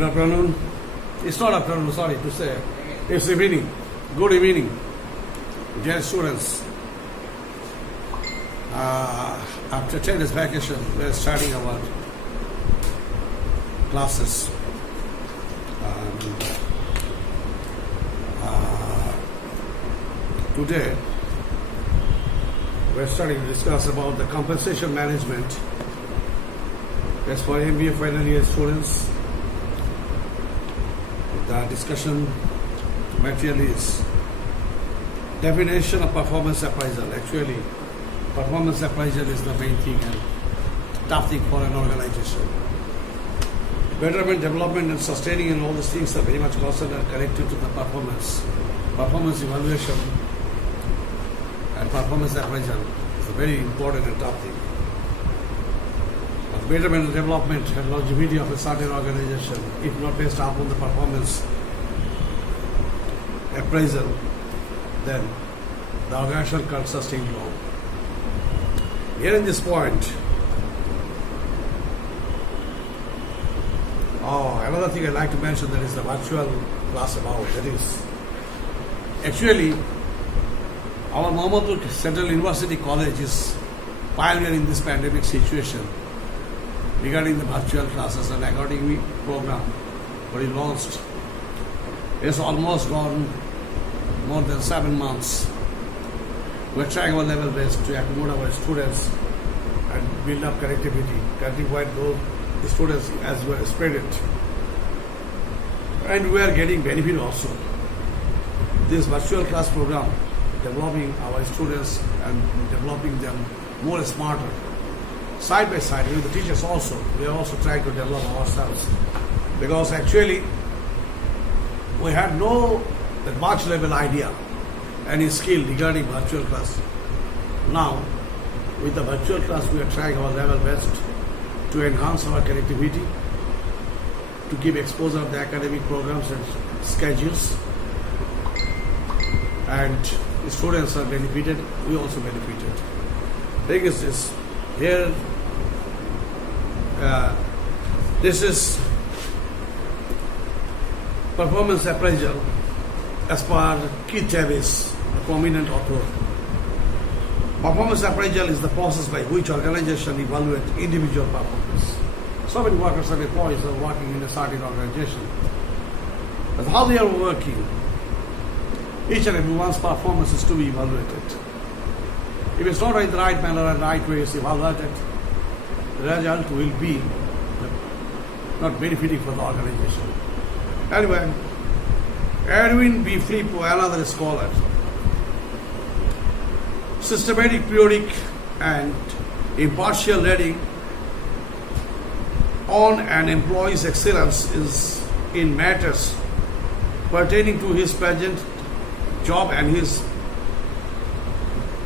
Good afternoon. It's not afternoon, sorry to say. It's evening. Good evening, dear students. After 10 days vacation, we're starting our classes. Today, we're starting to discuss about the compensation management. That's for MBA final year students. The discussion material is definition of performance appraisal. Actually, performance appraisal is the main thing and tough thing for an organization. Betterment, development, and sustaining and all these things are very much concerned and connected to the performance. Performance evaluation and performance appraisal is a very important and tough thing. But betterment and development and longevity of a certain organization, if not based upon the performance appraisal, then the organization can't sustain long. Here in this point, another thing I'd like to mention that is the virtual class about. That is, actually, our Mohammadpur Central University College is pioneer in this pandemic situation regarding the virtual classes and academic program what is launched. It's almost gone more than 7 months. We're trying our level best to accommodate our students and build up connectivity, countrywide growth, the students as well spread it. And we are getting benefit also. This virtual class program, developing our students and developing them more smarter. Side by side, with the teachers also, we are also trying to develop ourselves. Because actually, we had no much level idea, any skill regarding virtual class. Now, with the virtual class, we are trying our level best to enhance our connectivity, to give exposure of the academic programs and schedules. And the students are benefited, we also benefited. Thing is this, here, this is performance appraisal as per Keith Davis, a prominent author. Performance appraisal is the process by which organization evaluate individual performance. So many workers and employees are working in a certain organization. But how they are working, each and everyone's performance is to be evaluated. If it's not in the right manner and right way is evaluated, the result will be not benefiting for the organization. Anyway, Edwin B. Filippo, another scholar, systematic, periodic, and impartial reading on an employee's excellence is in matters pertaining to his present job and his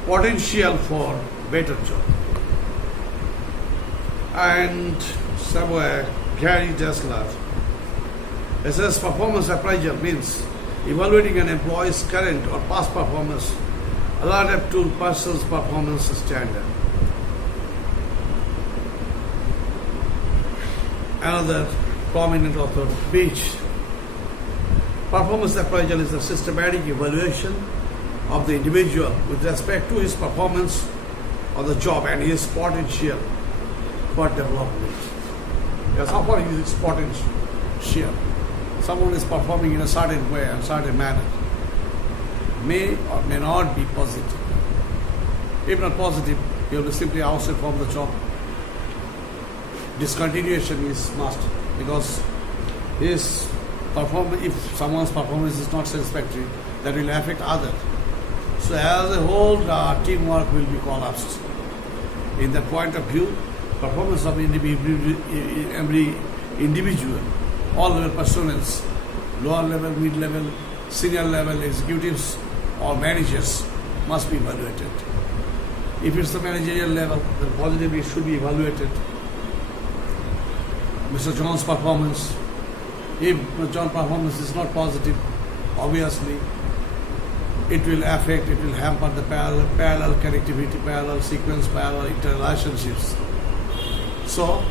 potential for better job. And somewhere Gary Dessler, it says performance appraisal means evaluating an employee's current or past performance relative to person's performance standard. Another prominent author, Beach. Performance appraisal is a systematic evaluation of the individual with respect to his performance on the job and his potential for development. Yes, how far is his potential? Someone is performing in a certain way and certain manner. May or may not be positive. If not positive, he will be simply ousted from the job. Discontinuation is must, because his performance, if someone's performance is not satisfactory, that will affect others. So as a whole, teamwork will be collapsed. In that point of view, performance of every individual, all level personnel, lower level, mid-level, senior level executives or managers must be evaluated. If it's the managerial level, then positively it should be evaluated. Mr. John's performance, if Mr. John's performance is not positive, obviously it will affect, it will hamper the parallel connectivity, parallel sequence, parallel interrelationships. So,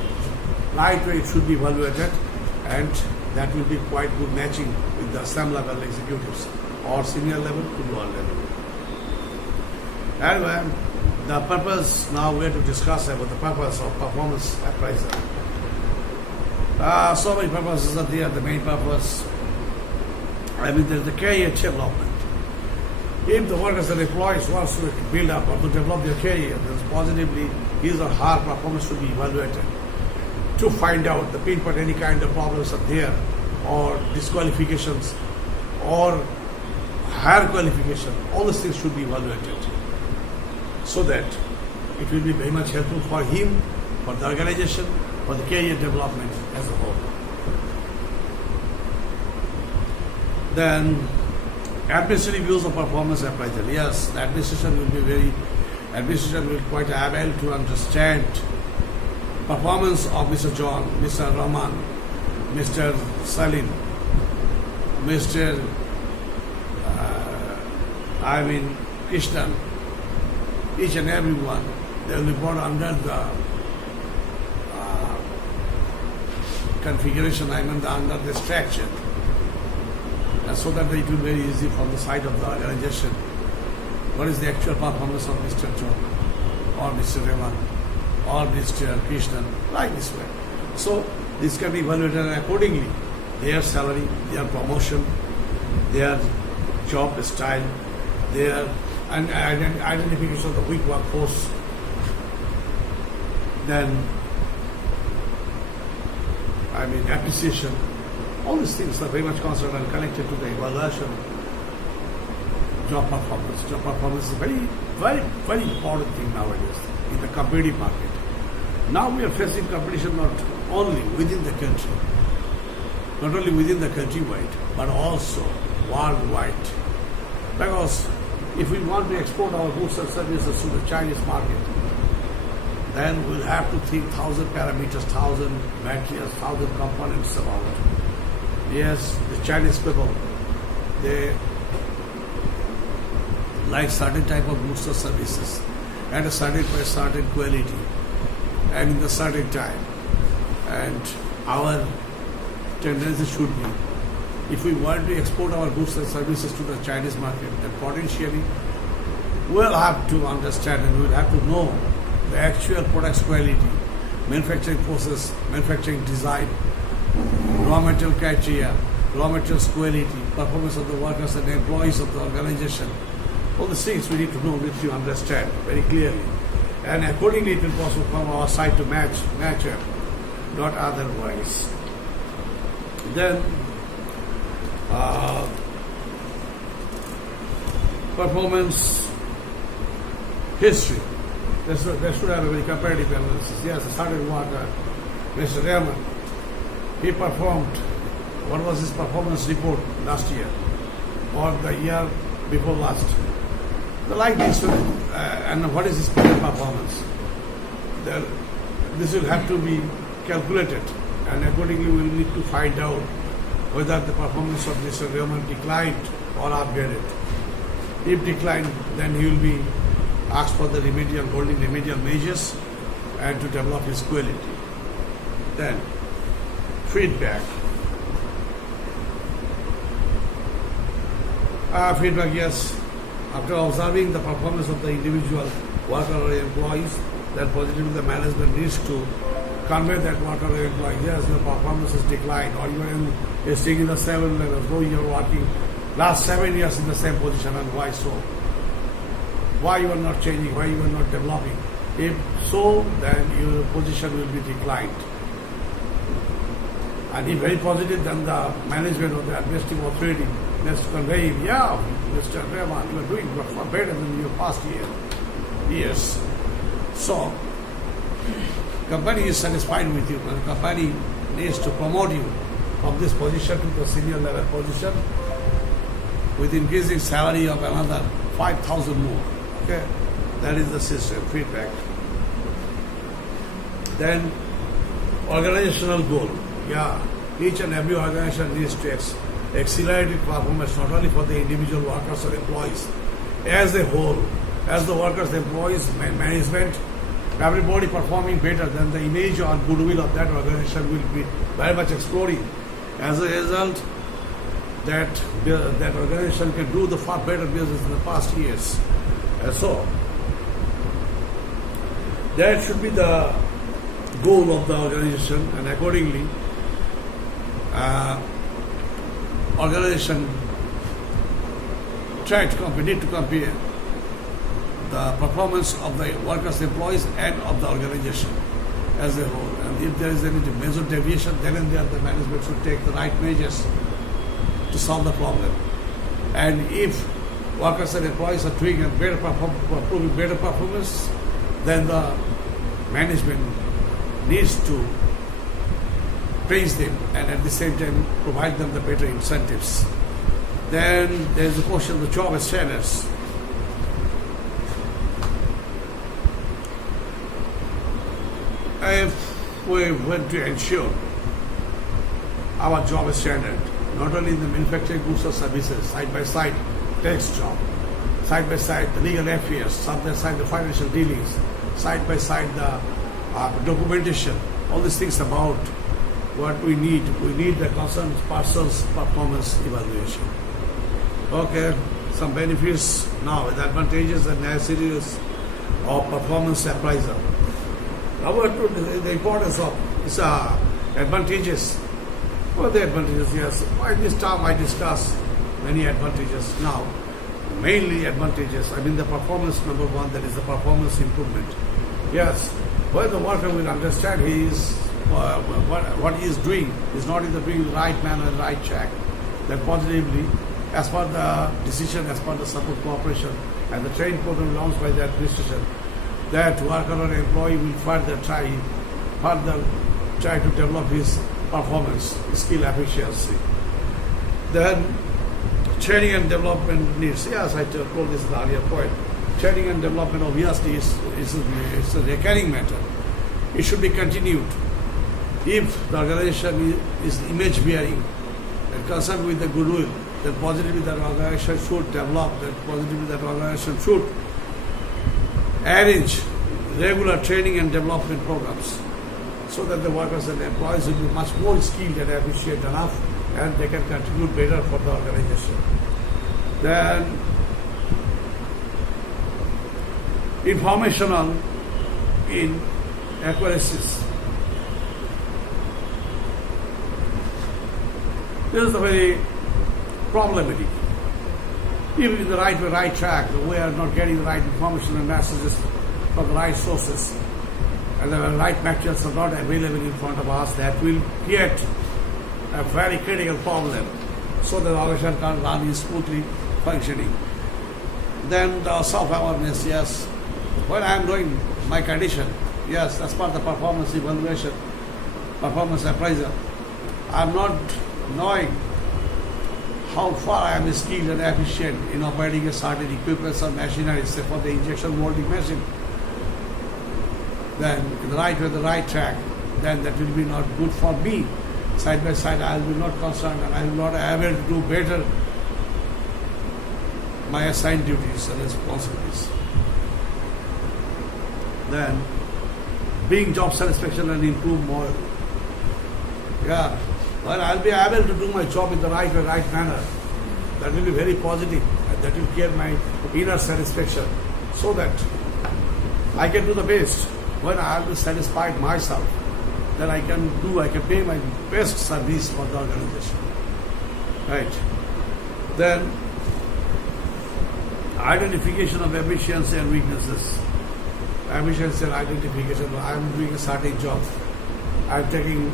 right way it should be evaluated and that will be quite good matching with the same level executives or senior level to lower level. Anyway, the purpose, now we are to discuss about the purpose of performance appraisal. So many purposes are there. The main purpose, there's the career development. If the workers and employees wants to build up or to develop their career, then positively his or her performance should be evaluated to find out the pinpoint any kind of problems are there or disqualifications or higher qualification. All these things should be evaluated so that it will be very much helpful for him, for the organization, for the career development as a whole. Then administrative use of performance appraisal. Yes, the administration will quite able to understand performance of Mr. John, Mr. Rahman, Mr. Salim, Mr. Krishnan, each and every one. They will be brought under the configuration, under the structure. And so that it will be very easy from the side of the organization. What is the actual performance of Mr. John or Mr. Rahman or Mr. Krishnan, like this way. So this can be evaluated accordingly. Their salary, their promotion, their job style, their identification of the weak workforce. Then appreciation. All these things are very much concerned and connected to the evaluation job performance. Job performance is a very, very, very important thing nowadays in the competitive market. Now we are facing competition not only within the country, not only within the countrywide, but also worldwide. Because if we want to export our goods and services to the Chinese market, then we'll have to think 1,000 parameters, 1,000 materials, 1,000 components about it. Yes, the Chinese people, they like certain type of goods or services at a certain price, certain quality, and in the certain time. And our tendency should be, if we want to export our goods and services to the Chinese market, then potentially we'll have to understand and we'll have to know the actual product's quality, manufacturing process, manufacturing design, raw material criteria, raw materials quality, performance of the workers and the employees of the organization. All these things we need to know, need to understand very clearly. And accordingly it will be possible from our side to match it, not otherwise. Then performance history. They should have a very comparative analysis. Yes, a certain worker, Mr. Rahman, he performed, what was his performance report last year or the year before last? Like this, and what is his present performance? This will have to be calculated, and accordingly we will need to find out whether the performance of Mr. Rahman declined or upgraded. If declined, then he will be asked for the holding remedial measures and to develop his quality. Then feedback. Feedback, yes. After observing the performance of the individual worker or employees, then positively the management needs to convey that worker or employee, yes, your performance has declined, or you are staying in the 7 levels, though you are working last 7 years in the same position, and why so? Why you are not changing? Why you are not developing? If so, then your position will be declined. And if very positive, then the management or the administrative authority needs to convey him, yeah, Mr. Rahman, you are doing far better than your past years. So, company is satisfied with you, and the company needs to promote you from this position to the senior level position with increasing salary of another 5,000 more. Okay, that is the system, feedback. Then, organizational goal. Yeah, each and every organization needs to accelerate its performance, not only for the individual workers or employees, as a whole, as the workers, employees, management, everybody performing better, then the image or goodwill of that organization will be very much exploring, As a result, that organization can do the far better business in the past years. And so, that should be the goal of the organization, and accordingly, organization need to compare the performance of the workers, employees, and of the organization as a whole. And if there is any major deviation, then and there the management should take the right measures to solve the problem. And if workers and employees are doing proving better performance, then the management needs to praise them and at the same time provide them the better incentives. Then there is the question of the job standards. If we want to ensure our job standard, not only in the manufacturing goods or services, side by side tax job, side by side the legal affairs, side by side the financial dealings, side by side the documentation, all these things about what we need. We need the concerned person's performance evaluation. Okay, some benefits now, the advantages and necessities of performance appraisal. Number two, the importance of its advantages. What are the advantages? Yes, by this time I discuss many advantages. Now, mainly advantages, I mean the performance number one, that is the performance improvement. Yes, when the worker will understand what he is doing is not in the doing the right manner and right track, then positively, as per the decision, as per the support cooperation and the training program launched by the administration, that worker or employee will further try to develop his performance, skill, efficiency. Then training and development needs. Yes, I told this in the earlier point. Training and development obviously is a recurring matter. It should be continued. If the organization is image bearing and concerned with the goodwill, then positively that organization should develop, that positively that organization should arrange regular training and development programs so that the workers and employees will be much more skilled and efficient enough and they can contribute better for the organization. Then informational inaccuracies. This is the very problematic. Even in the right track, we are not getting the right information and messages from the right sources, and the right materials are not available in front of us, that will create a very critical problem so that the organization can run smoothly functioning. Then the self-awareness, yes. When I am doing my condition, yes, as part of the performance evaluation, performance appraisal, I am not knowing how far I am skilled and efficient in operating a certain equipment or machinery, say for the injection molding machine. Then in the right way, the right track, then that will be not good for me. Side by side, I will be not concerned and I will not able to do better my assigned duties and responsibilities. Then being job satisfaction and improve more. Yeah. Well, I'll be able to do my job in the right way, right manner. That will be very positive and that will create my inner satisfaction so that I can do the best. When I will be satisfied myself, then I can pay my best service for the organization. Right. Then identification of efficiency and weaknesses. Efficiency and identification. I am doing a certain job. I am taking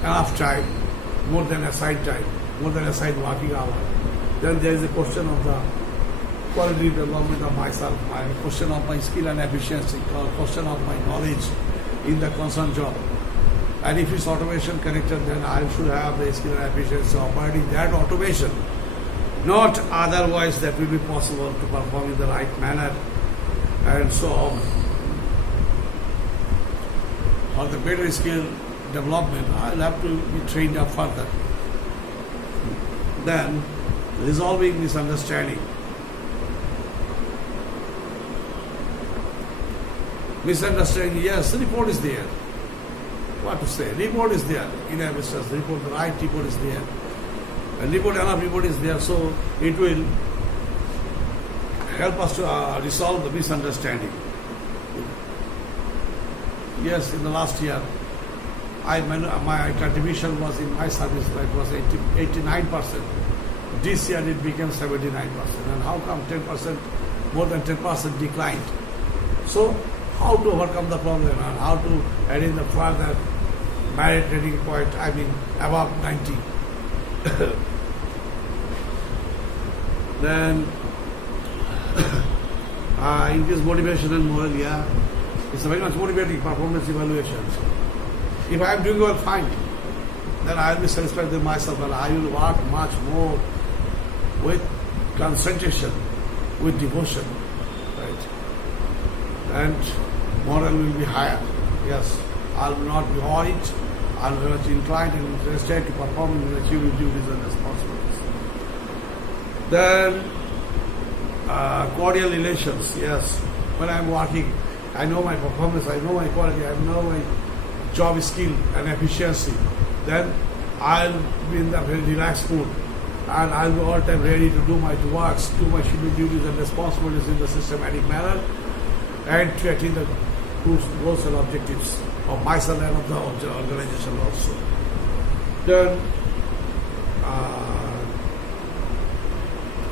enough time, more than assigned time, more than assigned working hour. Then there is a question of the quality development of myself, my question of my skill and efficiency, question of my knowledge in the concerned job. And if it's automation connected, then I should have the skill and efficiency operating that automation. Not otherwise that will be possible to perform in the right manner. And so for the better skill development, I'll have to be trained up further. Then resolving misunderstanding. Misunderstanding, yes, the report is there. what to say, report is there. In a business, report, the right report is there. And enough report is there, so it will help us to resolve the misunderstanding. Yes, in the last year, my contribution was in my service, it was 89%. This year it became 79%. And how come 10%, more than 10% declined? So, how to overcome the problem and how to add in the further merit rating point, above 90. Then, increase motivation and morale, yeah. It's a very much motivating performance evaluation. If I am doing well, fine. Then I will be satisfied with myself and I will work much more with concentration, with devotion, right? And morale will be higher. Yes, I will not be worried. I will be much inclined and interested to perform and achieve duties and responsibilities. Then, cordial relations. Yes, when I am working, I know my performance, I know my quality, I know my job skill and efficiency. Then I'll be in the very relaxed mood and I'll be all the time ready to do my works, do my scheduled duties and responsibilities in the systematic manner and to attain the goals and objectives of myself and of the organization also. Then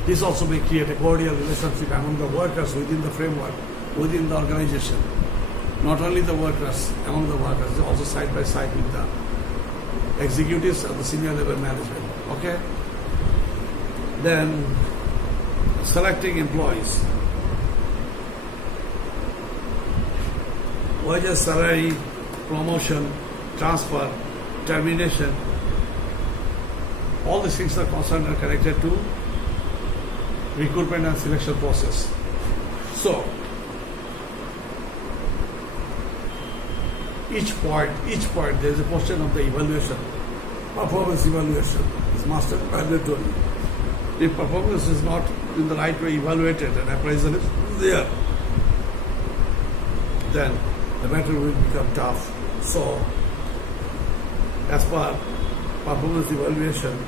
this also may create a cordial relationship among the workers within the framework, within the organization. Not only the workers, among the workers, also side by side with the executives and the senior level management. Okay? Then, selecting employees. Wages, salary, promotion, transfer, termination, all these things are concerned and connected to recruitment and selection process. So, each point, there is a question of the evaluation. Performance evaluation is master mandatory. If performance is not in the right way evaluated and appraisal is there, then the matter will become tough. So, as per performance evaluation,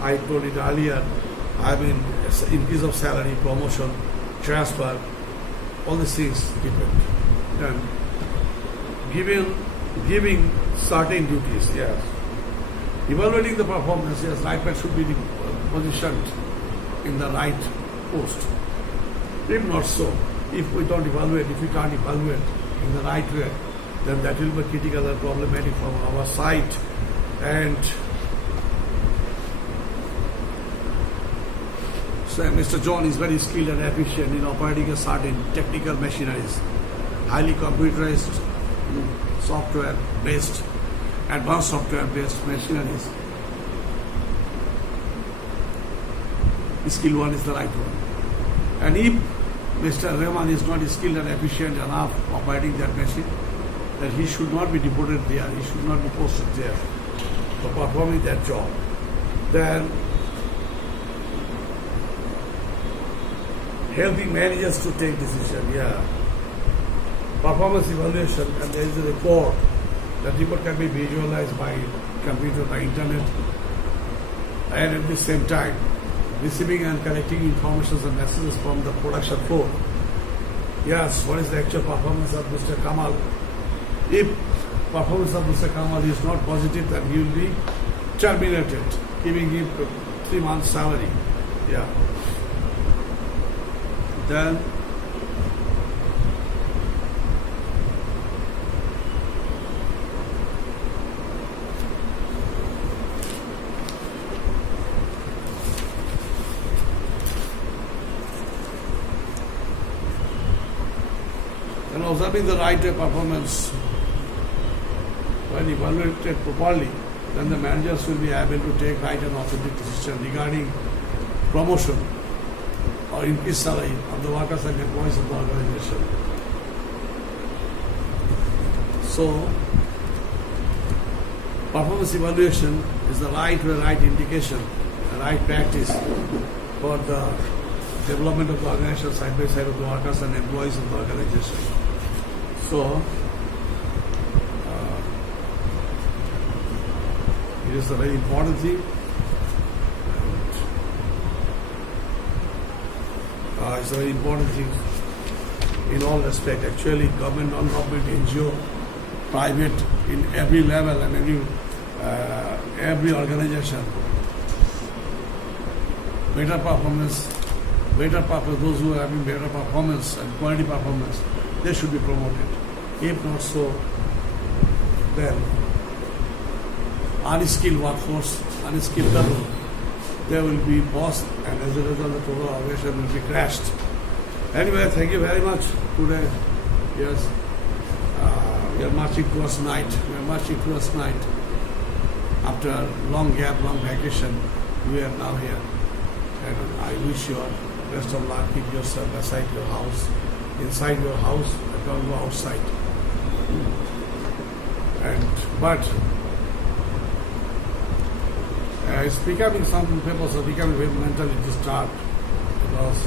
I told it earlier, increase of salary, promotion, transfer, all these things depend. Then, giving certain duties, yes. Evaluating the performance, yes, right man should be positioned in the right post. If not so, if we don't evaluate, if we can't evaluate in the right way, then that will be critical and problematic from our side. And so Mr. John is very skilled and efficient in operating a certain technical machineries, highly computerized, software-based, advanced software-based machineries. Skill one is the right one. And if Mr. Rahman is not skilled and efficient enough operating that machine, then he should not be deported there, he should not be posted there for performing that job. Then helping managers to take decision, yeah. Performance evaluation, and there is a report. That report can be visualized by computer, by internet, and at the same time receiving and collecting information and messages from the production floor. Yes, what is the actual performance of Mr. Kamal? If performance of Mr. Kamal is not positive, then he will be terminated, giving him 3 months salary. Yeah. Then observing the right performance, when evaluated properly, then the managers will be able to take right and authentic decision regarding promotion or increased salary of the workers and employees of the organization. So, performance evaluation is the right way, right indication, the right practice for the development of the organization side by side of the workers and employees of the organization. So, It is a very important thing. It's a very important thing in all respect. Actually, government, non-government, NGO, private, in every level and every organization. Better performance, those who are having better performance and quality performance, they should be promoted. If not so, then unskilled workforce, unskilled people, they will be lost, and as a result the total organization will be crashed. Anyway, thank you very much today. Yes, we are marching towards night. After a long gap, long vacation, we are now here. And I wish you all best of luck. Keep yourself inside your house, and don't go outside. But it's becoming something, people are becoming very mentally disturbed because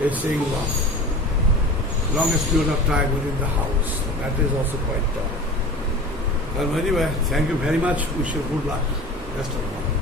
it's saying longest period of time within the house. That is also quite tough. Well, anyway, thank you very much. Wish you good luck. Best of luck.